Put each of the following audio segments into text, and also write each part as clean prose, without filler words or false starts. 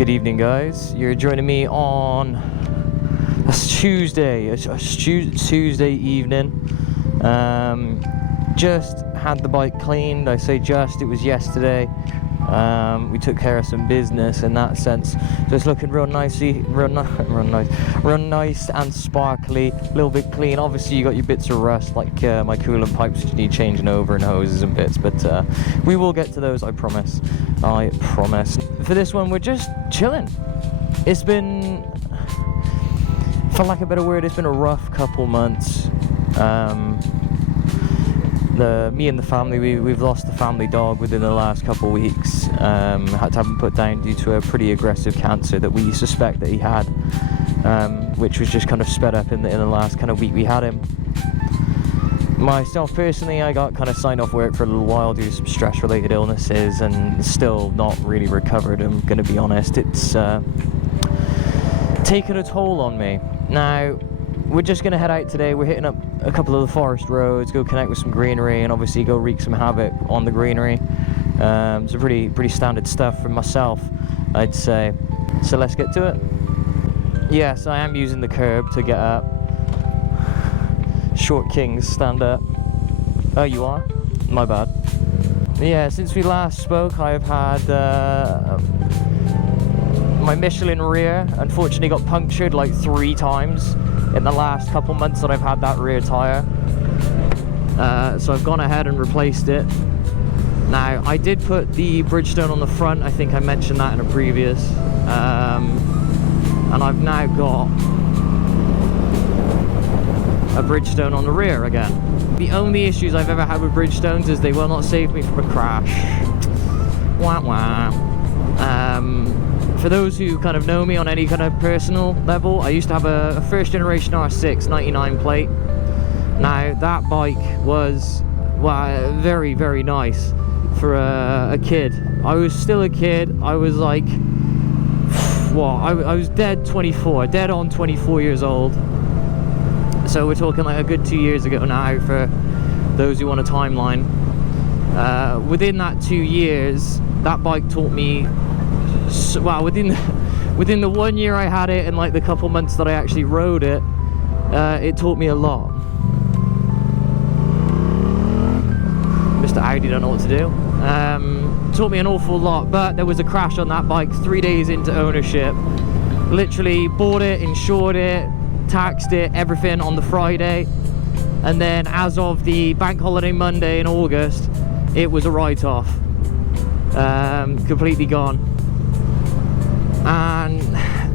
Good evening, guys. You're joining me on a Tuesday evening. Just had the bike cleaned. I say just, it was yesterday. We took care of some business in that sense. So it's looking real nice and sparkly, a little bit clean. Obviously you got your bits of rust, like my coolant pipes which need changing over, and hoses and bits, but we will get to those, I promise. For this one, we're just chilling. It's been, for lack of a better word, it's been a rough couple months. Me and the family, we've lost the family dog within the last couple of weeks. Had to have him put down due to a pretty aggressive cancer that we suspect that he had, which was just kind of sped up in the last kind of week we had him. Myself personally, I got kind of signed off work for a little while due to some stress related illnesses, and still not really recovered. I'm gonna be honest, it's taken a toll on me. Now we're just going to head out today. We're hitting up a couple of the forest roads, go connect with some greenery, and obviously go wreak some havoc on the greenery. It's a pretty standard stuff for myself, I'd say. So let's get to it. Yes, I am using the curb to get up. Short kings, stand up. Oh, you are? My bad. Yeah, since we last spoke, I've had my Michelin rear unfortunately got punctured like 3 times in the last couple months that I've had that rear tyre. So I've gone ahead and replaced it. Now, I did put the Bridgestone on the front, I think I mentioned that in a previous. And I've now got a Bridgestone on the rear again. The only issues I've ever had with Bridgestones is they will not save me from a crash. Wah wah. For those who kind of know me on any kind of personal level, I used to have a first generation R6 99 plate. Now that bike was, well, very, very nice for a kid. I was still a kid. I was like, well, I was dead on 24 years old. So we're talking like a good 2 years ago now for those who want a timeline. Within that 2 years, that bike taught me, well, within the 1 year I had it and like the couple months that I actually rode it, it taught me a lot. Mr. Audi don't know what to do. Taught me an awful lot, but there was a crash on that bike 3 days into ownership. Literally bought it, insured it, taxed it, everything on the Friday, and then as of the bank holiday Monday in August, it was a write-off. Completely gone. And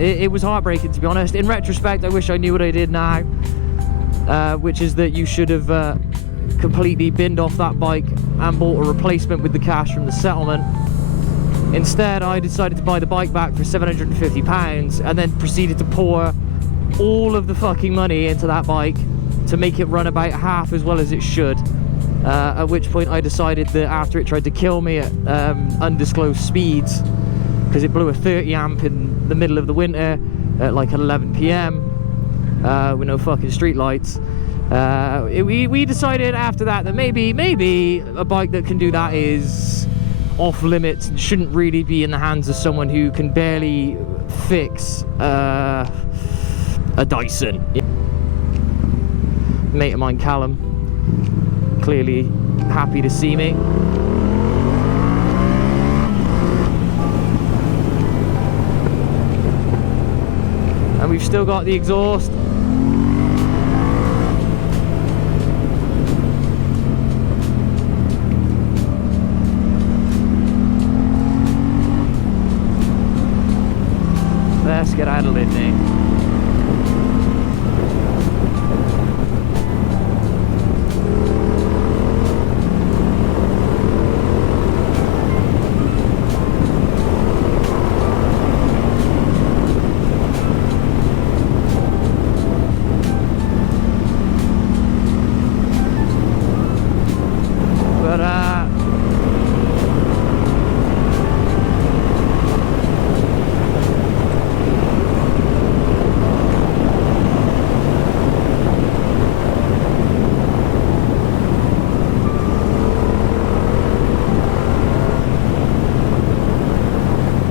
it was heartbreaking, to be honest. In retrospect, I wish I knew what I did now, which is that you should have completely binned off that bike and bought a replacement with the cash from the settlement. Instead, I decided to buy the bike back for £750 and then proceeded to pour all of the fucking money into that bike to make it run about half as well as it should. At which point I decided that after it tried to kill me at undisclosed speeds, because it blew a 30 amp in the middle of the winter at like 11 PM with no fucking street lights. We decided after that maybe a bike that can do that is off limits and shouldn't really be in the hands of someone who can barely fix a Dyson. Mate of mine, Callum, clearly happy to see me. And we've still got the exhaust. Let's get out of Lydney.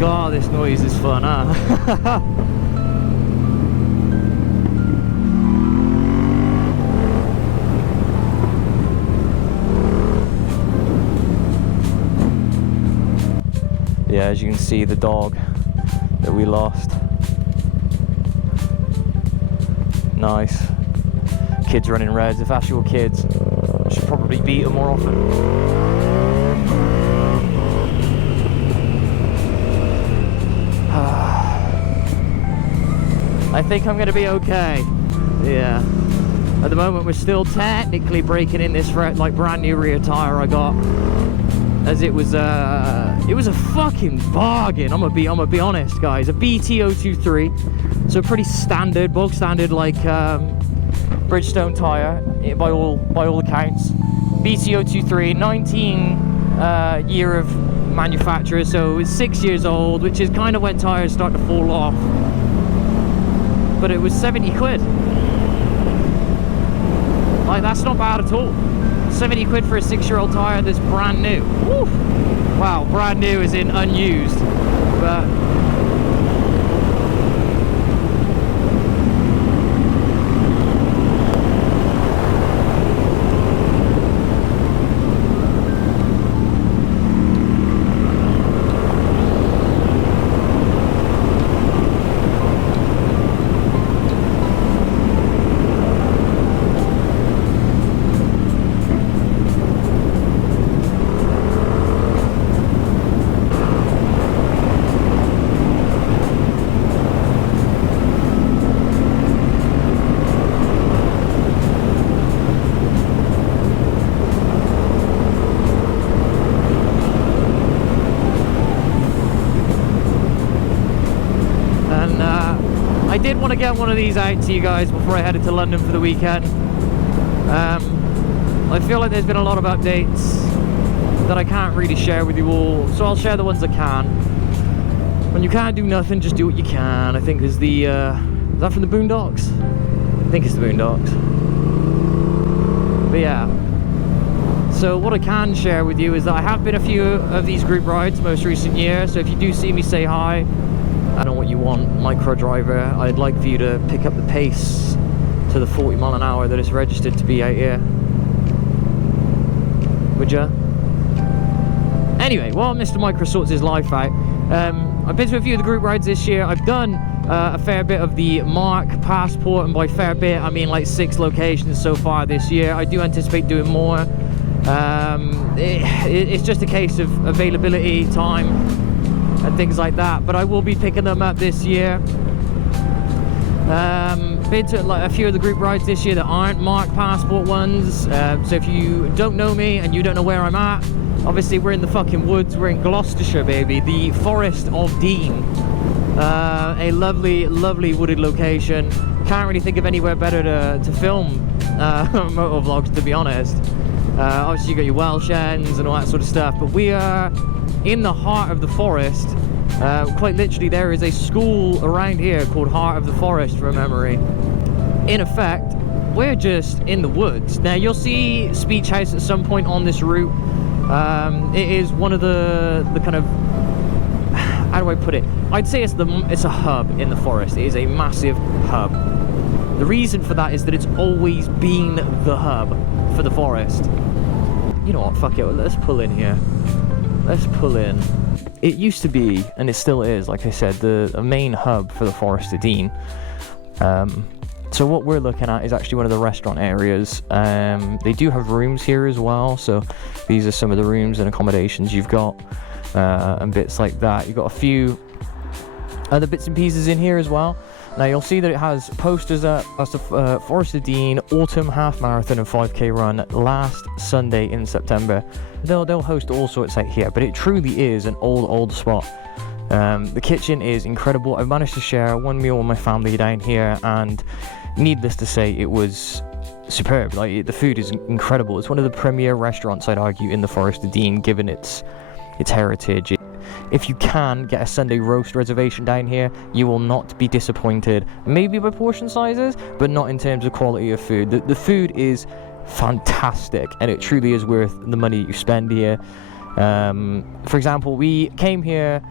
God, this noise is fun, huh? Yeah, as you can see, the dog that we lost. Nice. Kids running reds. If that's your kids, I should probably beat them more often. I think I'm gonna be okay. Yeah. At the moment, we're still technically breaking in this like brand new rear tire I got, as it was a fucking bargain. I'm gonna be honest, guys. A MT-07, so pretty standard, bog standard, like Bridgestone tire by all accounts. MT-07, 19 year of manufacturer, so it's 6 years old, which is kind of when tires start to fall off. But it was 70 quid. Like, that's not bad at all. 70 quid for a 6-year-old tire that's brand new. Woo! Wow, brand new as in unused. But I did want to get one of these out to you guys before I headed to London for the weekend. I feel like there's been a lot of updates that I can't really share with you all, so I'll share the ones I can. When you can't do nothing, just do what you can, I think is the, is that from the Boondocks? I think it's the Boondocks. But yeah. So what I can share with you is that I have been a few of these group rides most recent year, so if you do see me, say hi. I don't know what you want, micro driver. I'd like for you to pick up the pace to the 40 mile an hour that it's registered to be out here. Would ya? Anyway, while Mr. Micro sorts his life out, I've been to a few of the group rides this year. I've done a fair bit of the Mark Passport, and by fair bit I mean like 6 locations so far this year. I do anticipate doing more. It's just a case of availability, time, and things like that, but I will be picking them up this year. Been to like a few of the group rides this year that aren't Mark Passport ones, so if you don't know me and you don't know where I'm at, obviously we're in the fucking woods. We're in Gloucestershire, baby, the Forest of Dean. A lovely wooded location. Can't really think of anywhere better to film motor vlogs, to be honest. Obviously you got your Welsh ends and all that sort of stuff, but we are in the heart of the forest. Quite literally, there is a school around here called Heart of the Forest, from memory. In effect, we're just in the woods. Now you'll see Speech House at some point on this route. It is one of the kind of, how do I put it? I'd say it's a hub in the forest. It is a massive hub. The reason for that is that it's always been the hub for the forest. You know what, fuck it, let's pull in here. Let's pull in. It used to be, and it still is, like I said, the main hub for the Forest of Dean. So what we're looking at is actually one of the restaurant areas. They do have rooms here as well, so these are some of the rooms and accommodations you've got, and bits like that. You've got a few other bits and pieces in here as well. Now you'll see that it has posters up. That's the Forest of Dean Autumn Half Marathon and 5k run last Sunday in September. They'll host all sorts out here, but it truly is an old spot. The kitchen is incredible. I've managed to share one meal with my family down here, and needless to say, it was superb. Like, the food is incredible. It's one of the premier restaurants, I'd argue, in the Forest of Dean, given its heritage. If you can get a Sunday roast reservation down here, you will not be disappointed. Maybe by portion sizes, but not in terms of quality of food. The food is fantastic, and it truly is worth the money you spend here. For example, we came here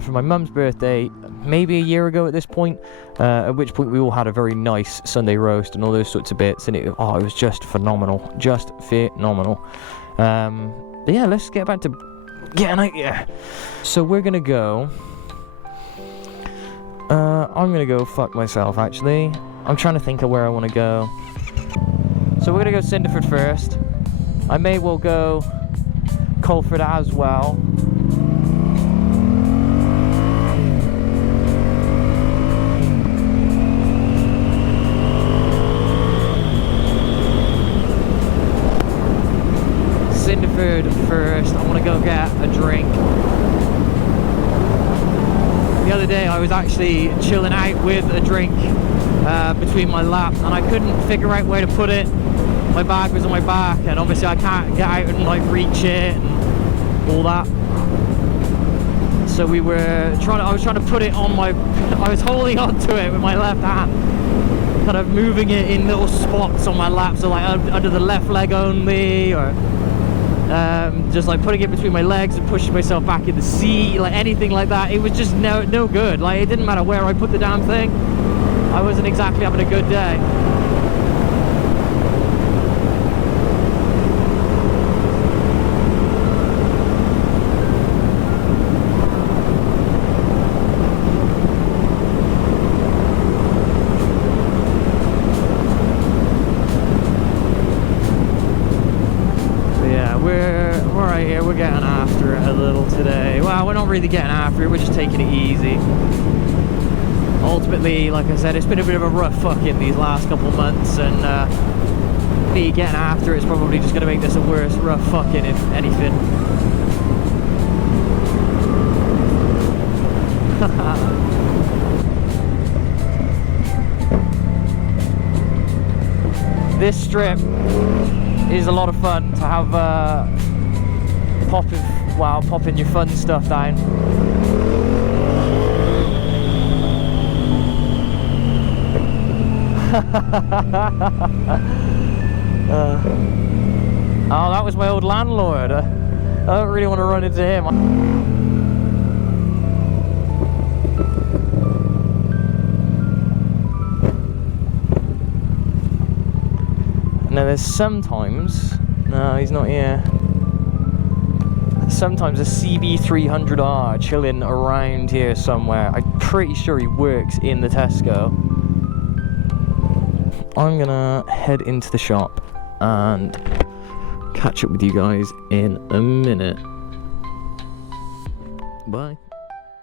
for my mum's birthday, maybe a year ago at this point, at which point we all had a very nice Sunday roast and all those sorts of bits, and it was just phenomenal, just phenomenal. But yeah, let's get back to getting out here. So we're gonna go, I'm gonna go fuck myself actually. I'm trying to think of where I want to go. So we're gonna go Cinderford first. I may well go Colford as well. Cinderford first. I want to go get a drink. The other day I was actually chilling out with a drink between my laps, and I couldn't figure out where to put it. My bag was on my back, and obviously I can't get out and like reach it and all that. So I was trying to put it on I was holding onto it with my left hand, kind of moving it in little spots on my lap, so like under the left leg only, or just like putting it between my legs and pushing myself back in the seat, like anything like that. It was just no good. Like, it didn't matter where I put the damn thing. I wasn't exactly having a good day. We're getting after it a little today. Well, we're not really getting after it, we're just taking it easy. Ultimately, like I said, it's been a bit of a rough fucking these last couple of months, and me getting after it is probably just going to make this a worse rough fucking, if anything. This strip is a lot of fun to have popping your fun stuff down. Oh, that was my old landlord. I don't really want to run into him. Now there's sometimes, no, he's not here. Sometimes a CB300R chilling around here somewhere. I'm pretty sure he works in the Tesco. I'm gonna head into the shop and catch up with you guys in a minute. Bye.